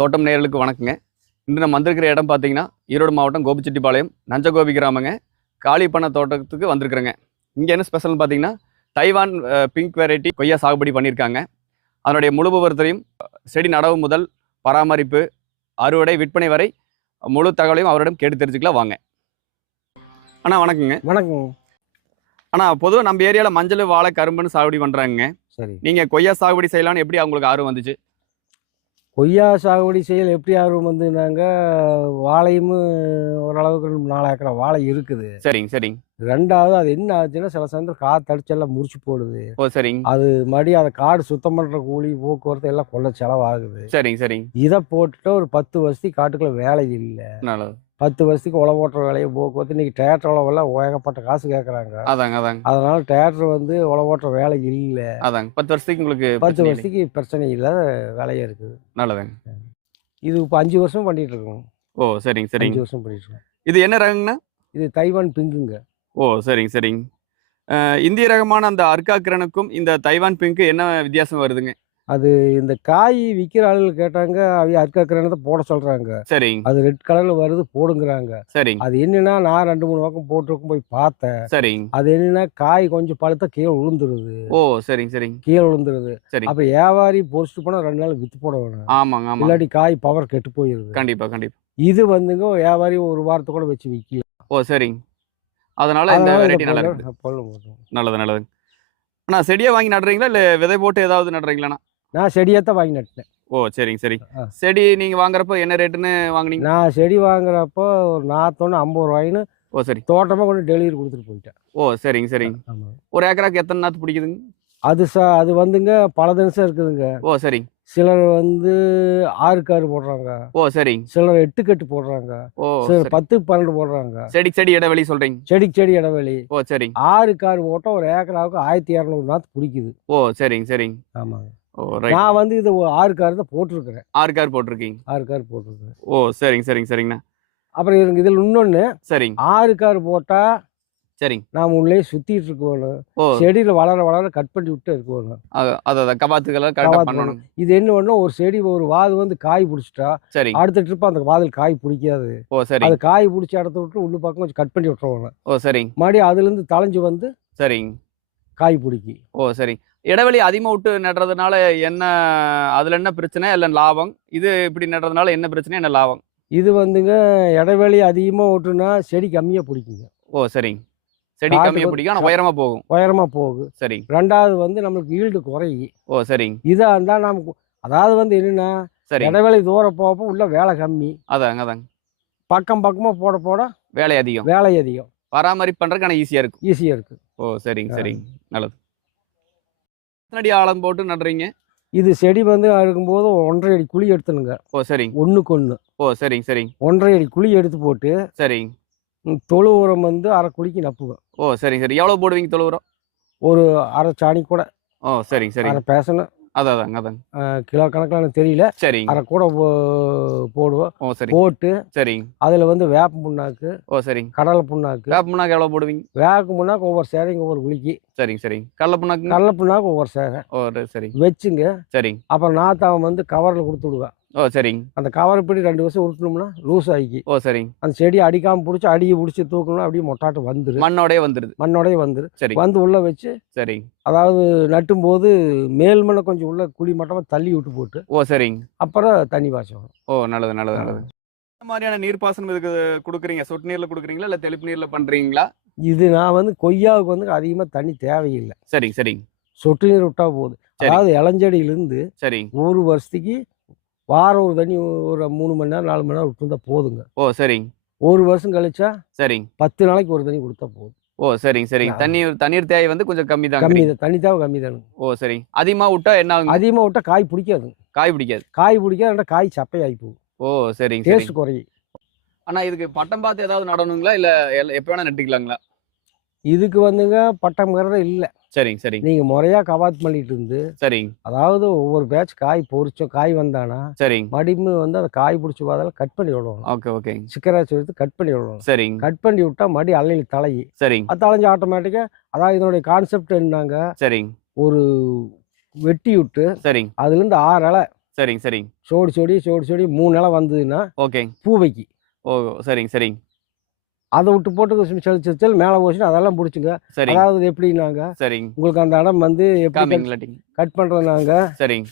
தோட்டம் நேயர்களுக்கு வணக்கங்க. இன்று நம்ம வந்திருக்கிற இடம் பார்த்தீங்கன்னா, ஈரோடு மாவட்டம் கோபிச்செட்டிப்பாளையம் நஞ்சகோபி கிராமங்க. காளிப்பண்ண தோட்டத்துக்கு வந்திருக்கிறேங்க. இங்கே என்ன ஸ்பெஷல்னு பார்த்தீங்கன்னா, தைவான் பிங்க் வெரைட்டி கொய்யா சாகுபடி பண்ணியிருக்காங்க. அதனுடைய முழு விவரத்தையும் செடி நடவு முதல் பராமரிப்பு, அறுவடை, விற்பனை வரை முழு தகவலையும் அவரிடம் கேட்டு தெரிஞ்சுக்கலாம் வாங்க. அண்ணா வணக்கங்க. வணக்கம். அண்ணா பொதுவாக நம்ம ஏரியாவில் மஞ்சள், வாழை, கரும்புன்னு சாகுபடி பண்ணுறாங்க. சரி, நீங்கள் கொய்யா சாகுபடி செய்யலான்னு எப்படி அவங்களுக்கு ஆர்வம் வந்துச்சு? கொய்யா சாகுபடி செய்யல் எப்படி ஆர்வம் வந்துனாங்க, வாழையும் ஓரளவுக்கு 4 ஏக்கரா வாழை இருக்குது. சரிங்க சரிங்க. ரெண்டாவது அது என்ன ஆச்சுன்னா, சில சமயத்தில் காற்று அடிச்செல்லாம் முறிச்சு போடுது. ஓ சரிங்க. அது மறுபடியும் அதை காடு சுத்தம் பண்ணுற கூலி போக்குவரத்து எல்லாம் கொள்ள செலவாகுது. சரிங்க சரிங்க. இதை போட்டுட்டு ஒரு 10 வருஷத்துக்கு காட்டுக்குள்ள வேலை இல்லை. நல்லது. 10 வருஷத்துக்கு உழவு ஓட்டுற வேலையை போக்குவரத்து இன்னைக்கு டிராக்டர் உழவெல்லாம் ஏகப்பட்ட காசு கேட்குறாங்க. அதாங்க அதாங்க. அதனால டிராக்டர் உழவு ஓட்டுற வேலை இல்லை. அதாங்க 10 வருஷத்துக்கு உங்களுக்கு 10 வருஷத்துக்கு பிரச்சனை இல்லாத வேலையே இருக்குது. நல்லதுங்க. இது இப்போ 5 வருஷம் பண்ணிட்டு இருக்கோம். ஓ சரிங்க 5 சரிங்க. வருஷம் பண்ணிட்டு இருக்கோம். இது என்ன ரகங்கண்ணா? இது தைவான் பிங்குங்க. ஓ சரிங்க சரிங்க. இந்திய ரகமான அந்த அர்கா கிரனுக்கும் இந்த தைவான் பிங்க்கு என்ன வித்தியாசம் வருதுங்க? அது இந்த காய் விற்கிற ஆளுகள் கேட்டாங்க, அவங்க அர்க்கா கிரானத்தை போட சொல்றாங்க. சரிங்க அது ரெட் கலர்ல வருது போடுங்கிறாங்க. சரிங்க. அது என்னன்னா, நான் 2-3 பக்கம் போட்டிருக்கும் போய் பார்த்தேன். சரிங்க. அது என்னன்னா, காய் கொஞ்சம் பழுத்தா கீழே விழுந்துருது. ஓ சரிங்க சரிங்க. கீழே விழுந்துருது. சரி. அப்ப வியாபாரி பொறிச்சிட்டு போனா 2 நாள் வித்து போட வேணும். ஆமாங்க ஆமாங்க. இல்லாட்டி காய் பவர் கெட்டு போயிருது. கண்டிப்பா கண்டிப்பா. இது வியாபாரி ஒரு வாரத்தை கூட வச்சு விற்கல. ஓ சரிங்க. அதனால இந்த வெரைட்டி நல்லா இருக்கு. நல்லது நல்லது. அண்ணா செடியை வாங்கி நடுறீங்களா இல்லை விதை போட்டு ஏதாவது நடுறீங்களாண்ணா? நான் செடியத்தான் வாங்கி நட்டேன். ஓ சரிங்க சரி. செடி நீங்க வாங்குறப்போ என்ன ரேட்டுன்னு வாங்குனீங்க? நான் செடி வாங்குறப்போ ஒரு நாத்தொன்று 50 ரூபாயின்னு ஓ சரி. தோட்டமாக கொண்டு டெலிவரி கொடுத்துட்டு போயிட்டேன். ஓ சரிங்க சரிங்க. ஆமாம். ஒரு ஏக்கராக்கு எத்தனை நாற்று பிடிக்குதுங்க? அது பல தினசம் இருக்குதுங்க. ஓ சரிங்க. சிலர் 6 காரு போடுறாங்க. ஓ சரிங்க. சிலர் 8 கட்டு போடுறாங்க. ஓ சிலர் 10-12 போடுறாங்க. செடிக்கு செடி இடைவெளி சொல்றீங்க? செடிக்கு செடி இடைவெளி. ஓ சரிங்க. 6 கார் போட்டா ஒரு ஏக்கராவுக்கு 1200 நாற்று பிடிக்குது. ஓ சரிங்க சரிங்க. ஆமாங்க. ஓ ரைட். நான் இது 6 கார் தான் போட்டிருக்கிறேன். 6 கார் போட்டிருக்கீங்க? 6 கார் போட்டிருக்கிறேன். ஓ சரிங்க சரிங்க சரிங்கண்ணா. அப்புறம் இதில் இன்னொன்று, சரிங்க 6 கார் போட்டா சரிங்க. நாம் உள்ளே சுத்திட்டு இருக்கணும். ஓ செடியில் வளர வளர கட் பண்ணி விட்டு இருக்கணும். அதான் கபாத்துக்களை கரெக்டாக பண்ணணும். இது என்ன பண்ணும், ஒரு செடி ஒரு வாது காய் பிடிச்சிட்டா சரி. அடுத்த ட்ரிப் அந்த வாதில் காய் பிடிக்காது. ஓ சரி. அது காய் பிடிச்ச இடத்த விட்டு உள்ள பக்கம் கொஞ்சம் கட் பண்ணி விட்டுருவாங்க. ஓ சரிங்க. மறுபடியும் அதுலேருந்து தளைஞ்சு சரிங்க. காய் பிடிக்கி. ஓ சரிங்க. இடைவெளி அதிகமாக விட்டு நடுறதுனால என்ன, அதில் என்ன பிரச்சனை இல்லை லாபம்? இது இப்படி நடுறதுனால என்ன பிரச்சனை என்ன லாபம்? இது இடைவெளி அதிகமாக விட்டுனா செடி கம்மியாக பிடிக்குங்க. ஓ சரிங்க. செடி கம்மியாக பிடிக்கும், ஆனால் உயரமாக போகும். சரி. ரெண்டாவது நம்மளுக்கு ஈல்டு குறையும். ஓ சரிங்க. இதாக இருந்தால் நமக்கு அதாவது என்னன்னா, சரி. இடைவெளி தூரம் போக உள்ள வேலை கம்மி. அதாங்க பக்கமாக போட வேலை அதிகம். பராமரிப்பு பண்ணுறதுக்கு ஆனால் ஈஸியாக இருக்கு. ஓ சரிங்க சரிங்க. நல்லது. எத்தனை அடி ஆழம் போட்டு நடுறீங்க? இது செடி இருக்கும்போது 1.5 அடி குழி எடுத்துனுங்க. ஓ சரிங்க. ஒன்றுக்கு ஒன்று. ஓ சரிங்க சரிங்க. 1.5 அடி குழி எடுத்து போட்டு சரிங்க. தொழு உரம் அரை குழிக்கு நப்புங்க. ஓ சரிங்க சரி. எவ்வளோ போடுவீங்க தொழு உரம்? ஒரு அரை சாணி கூட. ஓ சரிங்க சரிங்க. அரை பேசணும். அதாங்க கிலோ கணக்கில் தெரியல. சரிங்க. அரை கூட போடுவோம். ஓ சரி. போட்டு சரிங்க. அதில் வேப்ப புண்ணாக்கு. ஓ சரிங்க. கடலை புண்ணாக்கு. வேப்ப புண்ணாக்கு எவ்வளோ போடுவீங்க? வேப்ப புண்ணாக்கு ஒவ்வொரு சேரைங்க ஒவ்வொரு குழிக்கு. சரிங்க சரிங்க. கடலை புண்ணாக்கு ஒவ்வொரு சேரை. ஓ சரி வச்சுங்க. சரிங்க. அப்புறம் நாத்தாவை கவரில் கொடுத்து விடுவேன். ஓ சரிங்க. அந்த கவர் இப்படி 2 வருஷம் உருட்டணும்னா லூஸ் ஆகி. ஓ சரிங்க. அந்த செடி அடிக்காமல் பிடிச்சி அடியை பிடிச்சி தூக்கணும்னா அப்படியே மொட்டாட்டு வந்துடும். மண்ணோடய வந்துடும். சரி. உள்ள வச்சு. சரி. அதாவது நட்டும் போது மேல் மண்ணை கொஞ்சம் உள்ள குழி மட்டமாக தள்ளி விட்டு போட்டு. ஓ சரிங்க. அப்புறம் தண்ணி பாய்ச்சணும். ஓ நல்லது. இந்த மாதிரியான நீர்ப்பாசனம் இதுக்கு கொடுக்குறீங்க? சொட்டு நீரில் கொடுக்குறீங்களா இல்லை தெளிப்பு நீரில் பண்ணுறீங்களா? இது நான் கொய்யாவுக்கு அதிகமாக தண்ணி தேவையில்லை. சரிங்க. சொட்டு நீர் விட்டா போகுது. அதாவது இளஞ்செடியிலேருந்து சரி 1 வருஷத்துக்கு வாரம் ஒரு தண்ணி ஒரு 3 மணி நேரம் 4 மணி நேரம் விட்டுருந்தா போதுங்க. ஓ சரிங்க. 1 வருஷம் கழிச்சா சரிங்க 10 நாளைக்கு ஒரு தண்ணி கொடுத்தா போதும். ஓ சரிங்க. தண்ணீர் தேவை கொஞ்சம் கம்மி தான். தண்ணி தேவை கம்மி தானே. ஓ சரி. அதிகமாக விட்டா என்ன ஆகும்? அதிகமாக விட்டா காய் பிடிக்காது. காய் சப்பையாகி போகும். ஓ சரிங்க. டேஸ்ட் குறையும். ஆனால் இதுக்கு பட்டம் பார்த்து ஏதாவது நடணுங்களா இல்லை எப்போ வேணால் நட்டுக்கலாங்களா? இதுக்கு பட்டம்ங்கிறத இல்லை. சரிங்க. நீங்க முறையா கவாத் பண்ணிட்டு இருந்து. சரிங்க. அதாவது ஒவ்வொரு பேட்ச் காய் பொறிச்சோம் காய் வந்தானா. சரிங்க. மடிமு அந்த காய் பிடிச்சி வாதால கட் பண்ணி விடணும். ஓகே. சிக்கராச்சி எடுத்து கட் பண்ணி விடணும். சரிங்க. கட் பண்ணி விட்டா மடி அள்ளையில் தலையி. சரிங்க. அது தலைஞ்சு ஆட்டோமேட்டிக்கா. அதாவது இதனுடைய கான்செப்ட் என்னங்க, சரிங்க, ஒரு வெட்டி விட்டு சரிங்க, அதுல இருந்து 6 இலை. சரிங்க சரிங்க. சோடி 3 இலை வந்ததுன்னா ஓகேங்க. பூ வைக்கி. ஓ சரிங்க சரிங்க. அதை விட்டு போட்டு செல் மேலே போச்சுன்னா அதெல்லாம் பிடிச்சிங்க. சரிங்க அதாவது எப்படின்னாங்க, சரிங்க. உங்களுக்கு அந்த இடம் வந்து எப்படி காமிங்களாட்டிங்க. கட் பண்ணுறதுனாங்க, சரிங்க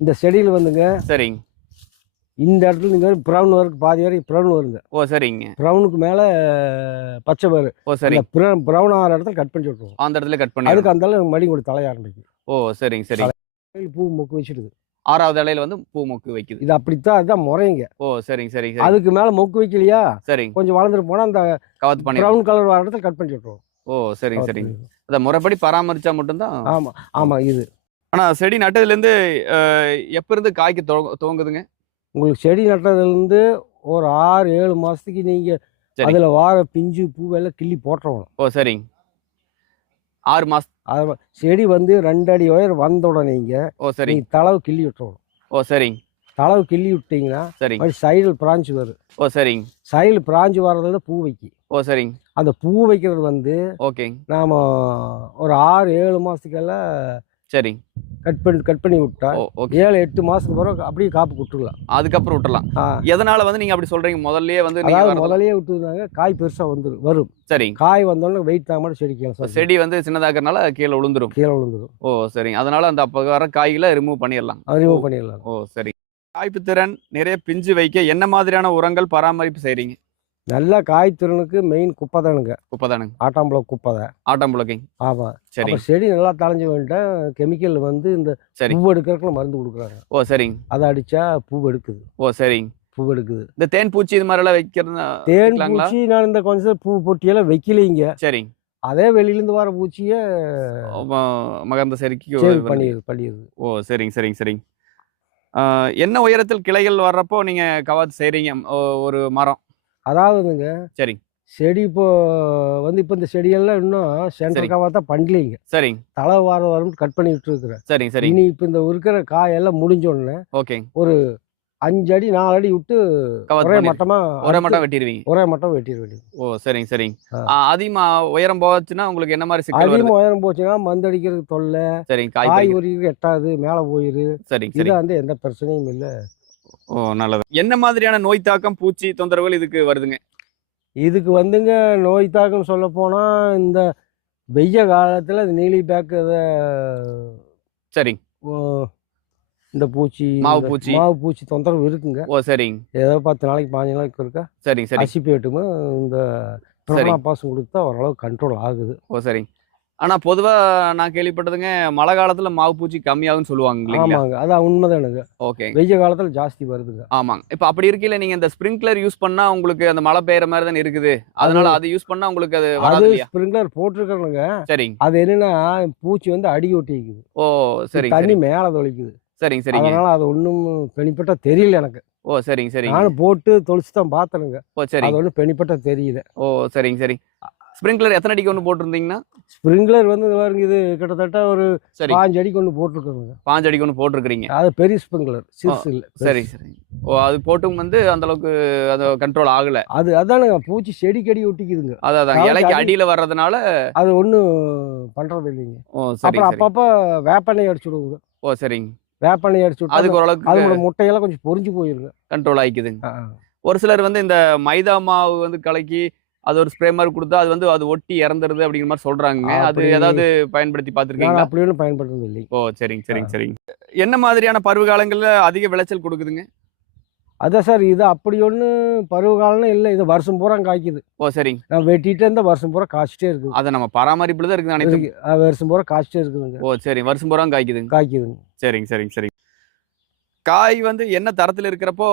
இந்த செடியில் வந்துங்க சரிங்க. இந்த இடத்துல நீங்கள் ப்ரௌன் வரைக்கும் பாதி வரைக்கும் ப்ரௌன் வருங்க. ஓ சரிங்க. ப்ரௌனுக்கு மேலே பச்சை வரு. ஓ அந்த சரிங்க. ப்ரௌன் ஆகிற இடத்துல கட் பண்ணி விட்ருவோம். அந்த இடத்துல கட் பண்ணி. அதுக்கு அந்த அளவு மடி கூட தலைய ஆரம்பிக்கும். ஓ சரிங்க சரிங்க. பூ மொக்கு வச்சுடுது. 6வது இலையில வந்து பூ மொக்கு வைக்குது. இது அப்படித்தான், அதுதான் முறைங்க. ஓ சரிங்க சரிங்க சரி. அதுக்கு மேலே மொக்கு வைக்கலையா, சரிங்க. கொஞ்சம் வளர்ந்துட்டு போனால் அந்த கவத்து பண்ணி. ப்ரௌன் கலர் வர இடத்துல கட் பண்ணி விட்ருவோம். ஓ சரிங்க சரிங்க. அதை முறைப்படி பராமரிச்சா மட்டும்தான். ஆமாம் ஆமாம். இது ஆனால் செடி நட்டதுலேருந்து எப்போ இருந்து காய்க்க துவங்குதுங்க? உங்களுக்கு செடி நட்டதுலேருந்து ஒரு 6-7 மாதத்துக்கு நீங்கள் சரி. அதில் வார பிஞ்சு பூவெல்லாம் கிள்ளி போட்டுறணும். ஓ சரிங்க. 6 மாசம். அது செடி வந்து 2 அடி உயரம் வந்த உடனேங்க ஓ சரிங்க. நீங்கள் தளவு கிள்ளி விட்டுறணும். ஓ சரிங்க. தளவு கிள்ளி விட்டிங்கன்னா சரிங்க. மாதிரி சைடில் பிராஞ்சு வரும். ஓ சரிங்க. சைடில் பிராஞ்சு வர்றதுல பூ வைக்கி. ஓ சரிங்க. அந்த பூ வைக்கிறது வந்து ஓகேங்க. நாம் ஒரு 6-7 மாதத்துக்கெல்லாம் சரிங்க. கட் பண்ணி விட்டா ஓ ஓகே. 7-8 மாதத்துக்கு பிறகு அப்படியே காப்பு விட்டுடலாம். அதுக்கப்புறம் விட்டுறலாம். எதனால வந்து நீங்கள் அப்படி சொல்கிறீங்க? முதல்லயே வந்து அதாவது முதலையே விட்டுருந்தாங்க காய் பெருசாக வரும். சரிங்க. காய் வந்தோடனே வெயிட் தாங்க மட்டும் செடிக்கலாம். செடி வந்து சின்னதாக்குறதுனால கீழே விழுந்துரும். ஓ சரிங்க. அதனால அந்த அப்போ வர காய்களை ரிமூவ் பண்ணிடலாம். ரிமூவ் பண்ணிடலாம். ஓ சரி. காய்ப்பு திறன் நிறைய பிஞ்சு வைக்க என்ன மாதிரியான உரங்கள் பராமரிப்பு செய்கிறீங்க? நல்லா காய் திறனுக்கு மெயின் குப்பை தானுங்க. குப்பை தானுங்க. ஆட்டாம்பழம் குப்பை தான். ஆட்டாம்பழம். ஆமாம். சரி. செடி நல்லா தளைஞ்சு வேண்டாம். கெமிக்கல் வந்து இந்த சரி. பூ எடுக்கிறதுக்குள்ள மருந்து கொடுக்குறாங்க. ஓ சரிங்க. அதை அடித்தா பூ எடுக்குது. ஓ சரிங்க. பூ எடுக்குது. இந்த தேன் பூச்சி இது மாதிரிலாம் வைக்கிறது? தேன் பூச்சி நான் இந்த கொஞ்சம் பூ பொட்டியெல்லாம் வைக்கலைங்க. சரிங்க. அதே வெளியிலேருந்து வர பூச்சியை மகர்ந்த செடிக்கு பண்ணிடுது. ஓ சரிங்க சரிங்க சரிங்க. என்ன உயரத்தில் கிளைகள் வர்றப்போ நீங்கள் கவாத்து செய்கிறீங்க ஒரு மரம்? அதாவதுங்க சரிங்க. செடி இப்போ வந்து இந்த செடியெல்லாம் இன்னும் சென்டர் கவாத்தா பண்ணலைங்க. சரிங்க. தலை வரும் கட் பண்ணி விட்டுருக்குறேன். சரிங்க சரிங்க. இனி இப்போ இந்த இருக்கிற காயெல்லாம் முடிஞ்ச உடனே ஓகேங்க ஒரு 5 அடி 4 அடி விட்டு ஒரே மட்டம் வெட்டிடுவீங்க. ஒரே மட்டம் வெட்டிடுவீங்க. ஓ சரிங்க சரிங்க. அதிகமா உயரம் போச்சுன்னா உங்களுக்கு என்ன மாதிரி சிக்கல்? அதிகமாக உயரம் போச்சுன்னா மருந்து அடிக்கிறதுக்கு தொல்லை. சரிங்க. காய் உரிக்கு எட்டாது மேலே போயிரு. சரிங்க. இது வந்து எந்த பிரச்சனையும் இல்லை. ஓ நல்லது. என்ன மாதிரியான நோய் தாக்கம் பூச்சி தொந்தரவுகள் இதுக்கு வருதுங்க? இதுக்கு வந்துங்க நோய் தாக்கம் சொல்ல போனால் இந்த வெய்ய காலத்தில் இந்த நீலி பேக்கு சரிங்க. இந்த பூச்சி மாவு பூச்சி தொந்தரவு இருக்குங்க. ஓ சரிங்க. ஏதோ 10 நாளைக்கு 15 நாளைக்கு இருக்கா. சரிங்க சரி. அசிப்பேட்டுமே இந்த பாசம் கொடுத்தா ஓரளவு கண்ட்ரோல் ஆகுது. ஓ சரிங்க. ஆனால் பொதுவாக நான் கேள்விப்பட்டதுங்க மழை காலத்தில் மாவு பூச்சி கம்மியாகும்னு சொல்லுவாங்க. ஆமாங்க, அதான் உண்மைதானுங்க. ஓகே. வெய்ய காலத்தில் ஜாஸ்தி வருதுங்க. ஆமாங்க. இப்போ அப்படி இருக்கையில் நீங்கள் இந்த ஸ்ப்ரிங்க்லர் யூஸ் பண்ணால் உங்களுக்கு அந்த மழை பெய்யுற மாதிரி தானே இருக்குது. அதனால அது யூஸ் பண்ணால் உங்களுக்கு அது வராது இல்லையா? ஸ்ப்ரிங்க்லர் போட்டிருக்கிறவங்க சரிங்க. அது என்னன்னா பூச்சி வந்து அடி ஒட்டிக்குது. ஓ சரிங்க. தண்ணி மேலே தொளிக்குது. சரிங்க சரிங்க. அதனால அது ஒன்றும் பெனிப்பட்டா தெரியல எனக்கு. ஓ சரிங்க சரிங்க. நானும் போட்டு தொளிச்சு தான் பார்த்தேனுங்க. ஓ சரி. அது ஒன்றும் பெனிப்பட்டா தெரியல. ஓ சரிங்க சரி. ஸ்ப்ரிங்க்லர் எத்தனை அடிக்கு ஒன்று போட்டிருந்தீங்கன்னா? ஸ்ப்ரிங்க்லர் வந்து பாருங்க, இது கிட்டத்தட்ட ஒரு 5 அடிக்கு ஒன்று போட்டிருக்கோங்க. 5 அடிக்கு ஒன்று போட்டிருக்கிறீங்க. அது பெரிய ஸ்ப்ரிங்க்லர், சிறுசு இல்லை. சரி சரி. ஓ அது போட்டும் வந்து அந்த அளவுக்கு அது கண்ட்ரோல் ஆகலை. அதானுங்க பூச்சி செடிக்கடி ஒட்டிக்குதுங்க. அதான் இலைக்கு அடியில் வர்றதுனால அது ஒன்றும் பண்ணுறது இல்லைங்க. ஓ சரி. அப்புறம் அப்பப்போ வேப்பெண்ணெய் அடிச்சு விடுவோங்க. ஓ சரிங்க. வேப்பெண்ணெய் அடிச்சு விட்டு அதுக்கு ஓரளவுக்கு அதோட முட்டையெல்லாம் கொஞ்சம் பொறிஞ்சு போயிருங்க. கண்ட்ரோல் ஆகிக்குதுங்க. ஒரு சிலர் வந்து இந்த மைதா மாவு வந்து கலக்கி அது ஒரு ஸ்ப்ரே மாதிரி கொடுத்தா அது வந்து அது ஒட்டி இறந்துருது அப்படிங்கிற மாதிரி சொல்றாங்க. அது ஏதாவது பயன்படுத்தி பார்த்துருக்கீங்களா? அப்படி ஒன்றும் பயன்படுறது இல்லை. ஓ சரிங்க சரிங்க சரிங்க. என்ன மாதிரியான பருவ காலங்களில் அதிக விளைச்சல் கொடுக்குதுங்க? அதான் சார், இது அப்படி ஒன்றும் பருவகாலம்னு இல்லை. இது வருஷம் பூரா காய்க்குது. ஓ சரிங்க. நான் வெட்டிட்டு இருந்தால் வருஷம் பூரா காய்ச்சிட்டே இருக்குது. அதை நம்ம பராமரிப்புல தான் இருக்குது நினைக்கிறேன். வருஷம் பூரா காய்ச்சிட்டே இருக்குதுங்க. ஓ சரி. வருஷம் பூரா காய்க்குதுங்க. சரிங்க சரிங்க சரிங்க. காய் வந்து என்ன தரத்தில் இருக்கிறப்போ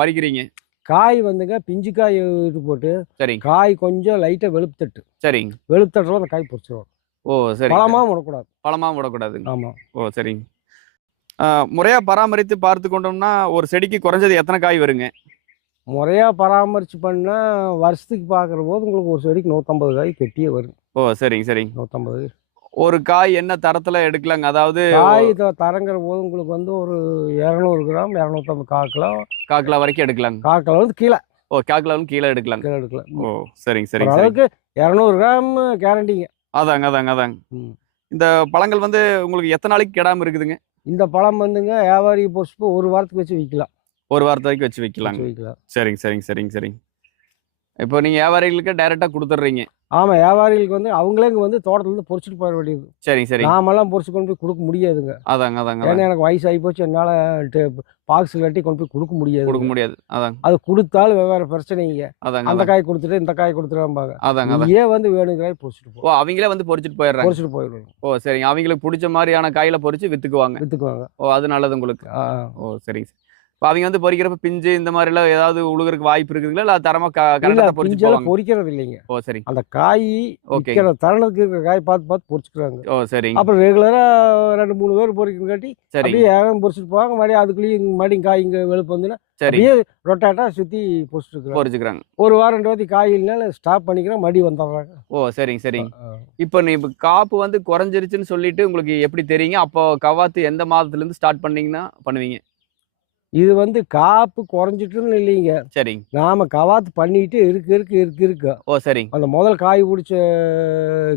பறிக்கிறீங்க? காய் வந்துங்க பிஞ்சு காய் இது போட்டு சரி. காய் கொஞ்சம் லைட்டாக வெளுப்புத்தட்டு. சரிங்க. வெளுப்புத்தட்டுல அந்த காய் பொறிச்சிடும். ஓ சரி. பழமாவும் விடக்கூடாது. பழமாவும் விடக்கூடாதுங்க. ஆமாம். ஓ சரிங்க. முறையாக பராமரித்து பார்த்து கொண்டோம்னா ஒரு செடிக்கு குறைஞ்சது எத்தனை காய் வருங்க? முறையாக பராமரித்து பண்ணால் வருஷத்துக்கு பார்க்குற போது உங்களுக்கு ஒரு செடிக்கு 150 காய் கெட்டியே வரும். ஓ சரிங்க சரிங்க. 150. ஒரு காய் என்ன தரத்தில் எடுக்கலாங்க? அதாவது காய் தரங்கிற போது உங்களுக்கு வந்து ஒரு 200 கிராம் 250 காக்கிலோ வரைக்கும் எடுக்கலாங்க. காக்கிலோ வந்து கீழே. ஓ காக்கிலோ கீழே எடுக்கலாம். ஓ சரிங்க சரிங்க. அளவுக்கு 200 கிராம் கேரண்டிங்க. அதாங்க. இந்த பழங்கள் வந்து உங்களுக்கு எத்தனை நாளைக்கு கெடாமல் இருக்குதுங்க? இந்த பழம் வந்துங்க வியாபாரிக்கு பொறுத்து ஒரு வாரத்துக்கு வச்சு விற்கலாம். ஒரு வாரத்து வரைக்கும் வச்சு வைக்கலாங்க. விற்கலாம். சரிங்க. இப்போ நீங்க வியாபாரிகளுக்கு டைரக்டா கொடுத்துட்றீங்க. ஆமாம், வியாபாரிகளுக்கு வந்து அவங்களே இங்கே வந்து தோட்டத்துலேருந்து பொறிச்சிட்டு போயிட வேண்டியது. சரிங்க. நாமெல்லாம் பொறிச்சு கொண்டு போய் கொடுக்க முடியாதுங்க. அதாங்க. ஏன்னா எனக்கு வயசாகி போச்சு, என்னால் பாக்ஸ் கட்டி கொண்டு போய் கொடுக்க கொடுக்க முடியாது. முடியாது. அதாங்க. அது கொடுத்தாலும் வெவ்வேறு பிரச்சனைங்க. அந்த அதாங்க. காய் கொடுத்துட்டு இந்த காய் கொடுத்துருவாம்பாங்க. அதாங்க. நீயே வந்து வேணுங்கிறாய் பொறிச்சிட்டு ஓ, அவங்களே வந்து பொறிச்சிட்டு போயிடுறாங்க. பொறிச்சிட்டு போயிடுவாங்க. ஓ, சரிங்க. அவங்களுக்கு பிடிச்ச மாதிரியான காயில பொறிச்சு வித்துக்குவாங்க. ஓ, அது நல்லது உங்களுக்கு. ஓ, சரிங்க. இப்போ அவங்க வந்து பொறிக்கிறப்ப பிஞ்சு இந்த மாதிரி எல்லாம் ஏதாவது உழுகுறதுக்கு வாய்ப்பு இருக்குதுங்களா, இல்லை தரமா கரெக்டாக பொறிச்சு போவாங்க? பொறிக்கிறது இல்லைங்க. ஓ, சரி. அந்த காய் ஓகே. விற்கிற தருணத்துக்கு இருக்கிற காய் பார்த்து பொறிச்சுக்கிறாங்க. ஓ, சரிங்க. அப்புறம் ரெகுலராக 2-3 பேர் பொறிக்கிறங்காட்டி சரி. அப்படியே ஏகம் பொறிச்சிட்டு போவாங்க. மறுபடியும் அதுக்குள்ளேயும் மறுபடியும் காய் இங்கே வெளுப்பு வந்துன்னா சரி. அப்படியே ரொட்டாட்டா சுற்றி பொறிச்சுக்கிறாங்க. ஒரு வாரம் 2 வாரத்தி காய் இல்லைனாலும் ஸ்டாப் பண்ணிக்கிறோம், மறுபடியும் வந்துடுறாங்க. ஓ, சரிங்க. இப்போ காப்பு வந்து குறைஞ்சிருச்சுன்னு சொல்லிட்டு உங்களுக்கு எப்படி தெரியுங்க? அப்போ கவாத்து எந்த மாதத்துலேருந்து ஸ்டார்ட் பண்ணீங்கன்னா பண்ணுவீங்க? இது வந்து காப்பு குறைஞ்சிட்டுன்னு இல்லைங்க. சரிங்க. நாம கவாத்து பண்ணிட்டு இருக்கு. ஓ, சரிங்க. அந்த முதல் காய் பிடிச்ச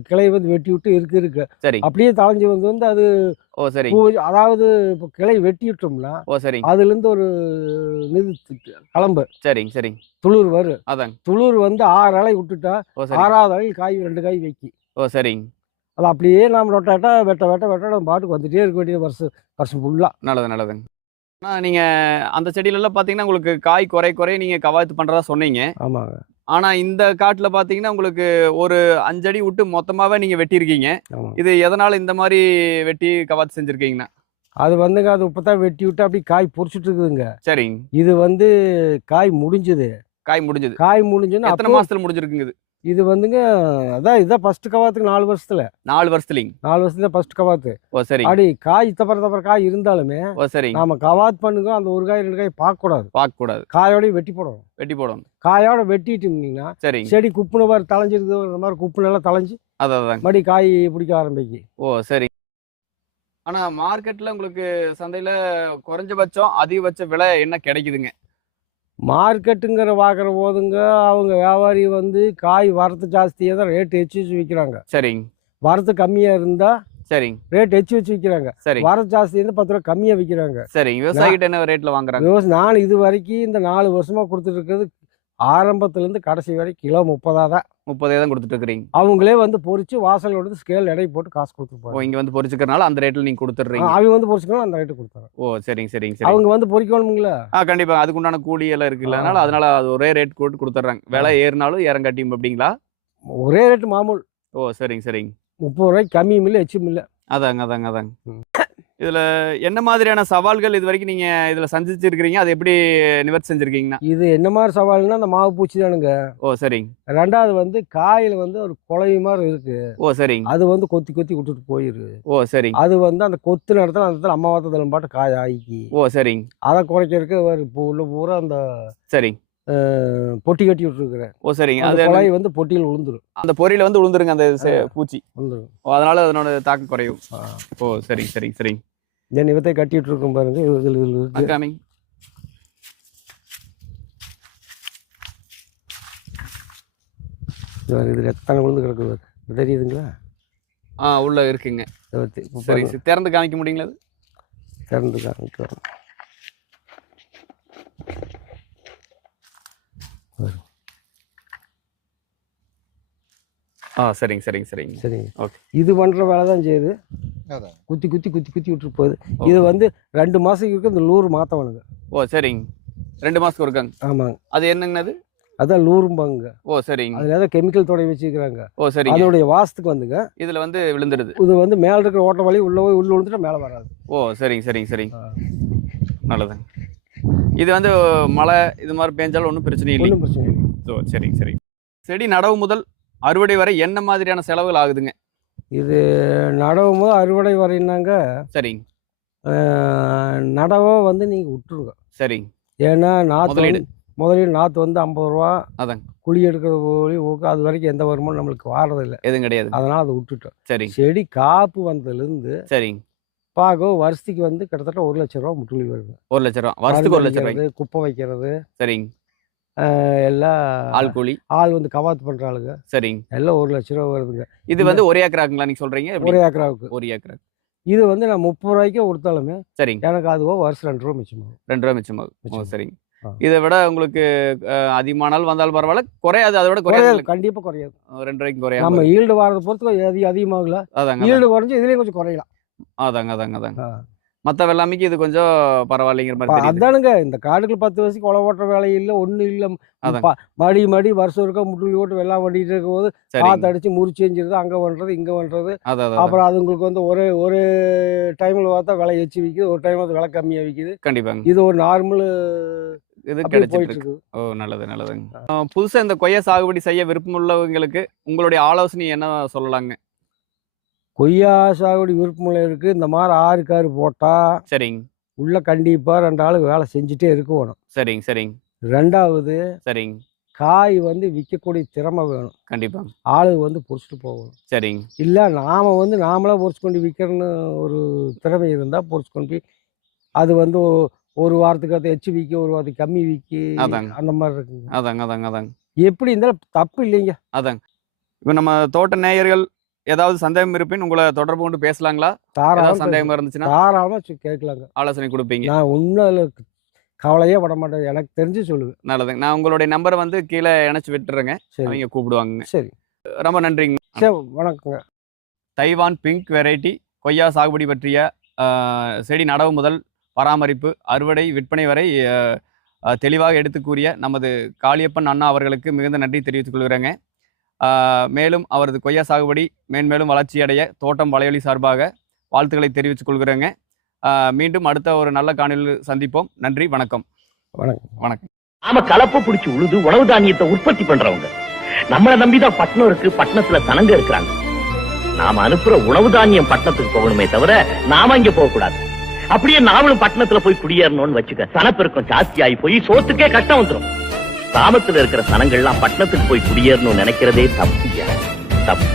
கிளையை வந்து வெட்டி விட்டு இருக்கு. சரி. அப்படியே தளைஞ்சு வந்து அது ஓ, சரி. அதாவது இப்போ கிளை வெட்டி விட்டோம்னா ஓ, சரிங்க. அதுலேருந்து ஒரு நிது கிளம்பு சரிங்க. துளிர் வரும். அதாங்க. துளிர் வந்து 6 இலை விட்டுட்டா ஓ, சரி. 6வது இலையில் காய் 2 காய் வைக்கி. ஓ, சரிங்க. அது அப்படியே நாம் ரொட்டாட்டா வெட்ட நம்ம பாட்டுக்கு வந்துட்டே இருக்க வேண்டியது வருஷம் ஃபுல்லாக. நல்லதுங்க. ஆனால் நீங்கள் அந்த செடியிலலாம் பார்த்தீங்கன்னா உங்களுக்கு காய் குறைய நீங்கள் கவாத்து பண்ணுறதா சொன்னீங்க. ஆமாங்க. ஆனால் இந்த காட்டில் பார்த்தீங்கன்னா உங்களுக்கு ஒரு 5 அடி விட்டு மொத்தமாகவே நீங்கள் வெட்டியிருக்கீங்க. ஆமாம். இது எதனால் இந்த மாதிரி வெட்டி கவாத்து செஞ்சுருக்கீங்கண்ணா? அது வந்துங்க, அது இப்போ தான் வெட்டி விட்டு அப்படி காய் பொறிச்சிட்டு இருக்குதுங்க. சரிங்க. இது வந்து காய் முடிஞ்சது. காய் முடிஞ்சதுன்னா எத்தனை அப்போ மாசத்துல முடிஞ்சிருக்குங்க? இது வந்துங்க, இதான் ஃபர்ஸ்ட் கவாத்துக்கு 4 வருஷத்துல 4 வருஷத்துலிங்க. 4 வருஷத்துல ஃபர்ஸ்ட் கவாத்து. ஓ, சரி. அப்படி காய் தப்பற காய் இருந்தாலுமே ஓ, சரிங்க. நாம கவாத் பண்ணுங்க, அந்த ஒரு காய் 2 காய் பார்க்கக்கூடாது. காயோடய வெட்டி போடணும். காயோட வெட்டிட்டோம்னா சரிங்க. செடி குப்புன மாதிரி தளைஞ்சிருக்கு, இந்த மாதிரி குப்புன எல்லாம் தளைஞ்சு அதான் மறுபடி காய் பிடிக்க ஆரம்பிக்கும். ஓ, சரி. ஆனா மார்க்கெட்ல உங்களுக்கு சந்தையில குறைஞ்சபட்சம் அதிகபட்ச விலை என்ன கிடைக்குதுங்க? மார்க்கெட்டுங்கிற பார்க்குற போதுங்க, அவங்க வியாபாரி வந்து காய் வரத்து ஜாஸ்தியாக தான் ரேட் வச்சு விற்கிறாங்க. சரிங்க. வரத்து கம்மியாக இருந்தால் சரிங்க. ரேட் வச்சு விற்கிறாங்க. சரி. வரத்து ஜாஸ்தி இருந்தால் 10 ரூபா கம்மியாக விற்கிறாங்க. சரிங்க. விவசாயிகிட்ட என்ன ரேட்ல வாங்குறாங்க? நான் இது வரைக்கும் இந்த 4 வருஷமாக கொடுத்துட்டு இருக்கிறது, ஆரம்பத்துலேருந்து கடைசி வரைக்கும் கிலோ 30 தான். 30 தான் கொடுத்துட்டு இருக்கிறீங்க. அவங்களே வந்து பொறிச்சு வாசல் வந்து ஸ்கேல் எடை போட்டு காசு ஓ, கொடுத்துருப்பாங்க. இங்க வந்து பொறிச்சுக்கிறனால அந்த ரேட்ல நீங்க கொடுத்துட்றீங்க. அவங்க வந்து பொறிச்சுக்கலாம், அந்த ரேட்டு கொடுத்தாங்க. ஓ, சரிங்க. அவங்க வந்து பொறிக்கணுங்களா? கண்டிப்பா அதுக்கு உண்டான கூலி எல்லாம் இருக்குல்ல, அதனால அது ஒரே ரேட் போட்டு கொடுத்துட்றாங்க. விலை ஏறினாலும் இறங்காட்டியும் அப்படிங்களா? ஒரே ரேட்டு மாமூல். ஓ, சரிங்க. 30 ரூபாய்க்கு கம்மியும் இல்லை, எச்சும் இல்லை. அதாங்க. இதுல என்ன மாதிரியான சவால்கள் இது வரைக்கும் நீங்க இதுல சந்திச்சிருக்கிறீங்க? அதை எப்படி நிவர்த்தி செஞ்சிருக்கீங்கன்னா? இது என்ன மாதிரி சவால்னா, அந்த மாவு பூச்சி தானுங்க. ஓ, சரிங்க. 2வது வந்து காயில வந்து ஒரு குழவி மாதிரி இருக்கு. ஓ, சரிங்க. அது வந்து கொத்தி விட்டுட்டு போயிரு. ஓ, சரிங்க. அது வந்து அந்த கொத்து நேரத்தில் அந்த இடத்துல அம்மாவாத்ததில் பாட்டு காய் ஆகி. ஓ, சரிங்க. அதை குறைக்கிறதுக்கு இப்போ உள்ள பூரா அந்த சரிங்க பொட்டி கட்டி விட்டுருக்குறேன். ஓ, சரிங்க. அது குழாய் வந்து பொட்டியில் விழுந்துரும். அந்த பொரியில வந்து விழுந்துருங்க அந்த பூச்சி விழுந்துரும். அதனால அதனோட தாக்கம் குறையும். ஓ, சரிங்க. தென் இவத்தை கட்டி விட்டுருக்கோம் பாருங்க. இதில் இருக்கு. இது எத்தனை விழுந்து கிடக்குது தெரியுதுங்களா? உள்ள இருக்குங்க. சரி, திறந்து காமிக்க முடியுங்களா? திறந்து காமிக்கிறோம். சரிங்க. ஓகே. இது பண்ற வேலை தான் செய்யுது. குத்தி விட்டுட்டு போகுது. இது வந்து 2 மாசத்துக்கு இருக்கு. இந்த லூர் மாத்தவனுங்க. ஓ, சரிங்க. 2 மாசத்துக்கு இருக்காங்க. ஆமாங்க. அது என்னங்கண்ணது? அதான் லூரும்பாங்க. ஓ, சரிங்க. அதுல ஏதோ கெமிக்கல் தோடை வச்சுக்கிறாங்க. ஓ, சரிங்க. அதோடைய வாசத்துக்கு வந்துங்க இதுல வந்து விழுந்துடுது. இது வந்து மேல இருக்கிற ஓட்ட வழி உள்ள விழுந்துட்டா மேல வராது. ஓ, சரிங்க. நல்லதுங்க. இது வந்து மழை இது மாதிரி பெஞ்சாலும் ஒன்றும் பிரச்சனை இல்லை. ஓ, சரிங்க. செடி நடவு முதல் அறுவடை வரை என்ன மாதிரியான செலவுகள் ஆகுதுங்க? இது நடவு முதல் அறுவடை வரைனாங்க. சரிங்க. நடவை வந்து நீங்கள் விட்டுருங்க. சரிங்க. ஏன்னா முதலீடு நாற்று வந்து 50 ரூபா. அதாங்க. குழி எடுக்கிற போய் அது வரைக்கும் எந்த வருமானம் நம்மளுக்கு வாரதில்லை. எதுவும் கிடையாது. அதனால் அதை விட்டுட்டோம். சரி. செடி காப்பு வந்ததுலேருந்து சரிங்க பார்க்க வருஷத்துக்கு வந்து கிட்டத்தட்ட 1 லட்ச ரூபா முட்டுலி வருது. 1 லட்ச ரூபா வருஷத்துக்கு 1 லட்ச ரூபாய். குப்பை வைக்கிறது. சரிங்க. எல்லாம் ஆள் வந்து கவாத்து பண்ற ஆளுங்க. சரிங்க. எல்லாம் 1 லட்ச ரூபா வருதுங்க. இது வந்து ஒரே ஏக்கராக்குங்களா நீங்க சொல்றீங்க? ஒரே ஏக்கராவுக்கு. 1 ஏக்கரா. இது வந்து நான் 30 ரூபாய்க்கு கொடுத்தாலுமே சரிங்க எனக்கு அதுவோ வருஷம் 2 ரூபா மிச்சமாகும். 2 ரூபா மிச்சமாகும். ஓ மிச்சம். சரிங்க. ஆ. இதை விட உங்களுக்கு அதிகமான நாள் வந்தாலும் பரவாயில்ல, குறையாது, அதை விட குறையாது. குறையாது, கண்டிப்பா குறையாது. 2 ரூபாய்க்கு குறையாம நம்ம இருக்கு. ஈல்டு வரதை பொறுத்து அதிகமாகல, அதாங்க ஈல்டு குறைஞ்சு இதுலயும் கொஞ்சம் குறையலாம். அதாங்க அதாங்க அதாங்க. ஆ. மற்ற வெள்ளாமைக்கு இது கொஞ்சம் பரவாயில்லைங்கிற மாதிரி தெரியுது. அதானுங்க இந்த காடுகள் 10 வருஷத்துக்கு கொலை ஓட்டுற வேலை இல்லை, ஒன்றும் இல்லை. அதாங்க. மடி வருஷம் இருக்கா முட்டுலி ஓட்டு வெள்ளம் பண்ணிட்டு இருக்கும்போது சரிங்க. காற்று அடிச்சு முறிச்சு எஞ்சிருது, அங்கே பண்ணுறது இங்கே பண்ணுறது. அதான் அதான் அப்புறம் அது உங்களுக்கு வந்து ஒரு டைமில் பார்த்தா விலை எச்சு விற்கிது, ஒரு டைம் அது விலை கம்மியாக விற்கிது. கண்டிப்பாங்க. இது ஒரு நார்மல் இது அப்படியே கிடைச்சிட்டு போயிட்டு இருக்கு. இருக்குது. ஓ நல்லது நல்லதுங்க. புதுசா இந்த கொய்யா சாகுபடி செய்ய விருப்பம் உள்ளவங்களுக்கு உங்களுடைய ஆலோசனை என்ன சொல்லலாங்க? கொய்யா சாகுபடி விருப்பமுள்ள இருக்குது. இந்த மாதிரி ஆறு போட்டால் சரிங்க உள்ள கண்டிப்பாக 2 ஆளுக்கு வேலை செஞ்சுட்டே இருக்கணும். சரிங்க சரிங்க 2வது சரிங்க. காய் வந்து விற்கக்கூடிய திறமை வேணும். கண்டிப்பாங்க. ஆளுங்க வந்து பொறிச்சிட்டு போகணும். சரிங்க இல்லை நாம் வந்து நாமளாக பொறிச்சு கொண்டு விற்கிறன்னு ஒரு திறமை இருந்தால் பொறிச்சு கொண்டு போய் அது வந்து ஒரு வாரத்துக்கு அது எச்சு விற்க, ஒரு வாரத்துக்கு கம்மி விற்கி, அதாங்க அந்த மாதிரி இருக்குங்க. அதாங்க அதாங்க அதாங்க எப்படி இருந்தாலும் தப்பு இல்லைங்க. அதாங்க. இப்போ நம்ம தோட்ட நேயர்கள் ஏதாவது சந்தேகம் இருப்பின் உங்களை தொடர்பு கொண்டு பேசலாங்களா? ஏதாவது சந்தேகம் இருந்துச்சுன்னா தாராளமாக கேட்கலாங்க. ஆலோசனை கொடுப்பீங்க. நான் ஒன்றும் அதில் கவலையே பட மாட்டேன், எனக்கு தெரிஞ்சு சொல்லுவேன். நல்லதுங்க. நான் உங்களுடைய நம்பரை வந்து கீழே இணைச்சு விட்டுறேங்க, சரி அவங்க கூப்பிடுவாங்க. சரி ரொம்ப நன்றிங்க. சரி, வணக்கங்க. தைவான் பிங்க் வெரைட்டி கொய்யா சாகுபடி பற்றிய செடி நடவு முதல் பராமரிப்பு, அறுவடை, விற்பனை வரை தெளிவாக எடுத்து கூறிய நமது காளியப்பன் அண்ணா அவர்களுக்கு மிகுந்த நன்றி தெரிவித்துக் கொள்கிறேங்க. மேலும் அவரது கொய்யா சாகுபடி மேன்மேலும் வளர்ச்சியடைய தோட்டம் வலையொலி சார்பாக வாழ்த்துக்களை தெரிவித்துக் கொள்கிறேங்க. மீண்டும் அடுத்த ஒரு நல்ல காணொளியில் சந்திப்போம். நன்றி, வணக்கம். வணக்கம். வணக்கம். நாம கலப்பு பிடிச்சி உழுது உணவு தானியத்தை உற்பத்தி பண்றவங்க. நம்மளை நம்பிதான் பட்டணம் இருக்கு, பட்டணத்துல சனங்க இருக்கிறாங்க. நாம அனுப்புற உணவு தானியம் பட்டணத்துக்கு போகணுமே தவிர நாம இங்க போக கூடாது. அப்படியே நாமளும் பட்டணத்துல போய் குடியேறணும்னு வச்சுக்க, சனப்பெருக்கம் ஜாஸ்தி ஆகி போய் சோத்துக்கே கஷ்டம் வந்துடும். கிராமத்துல இருக்கிற சனங்கள்லாம் பட்டணத்துக்கு போய் குடியேறணும்னு நினைக்கிறதே தப்பு.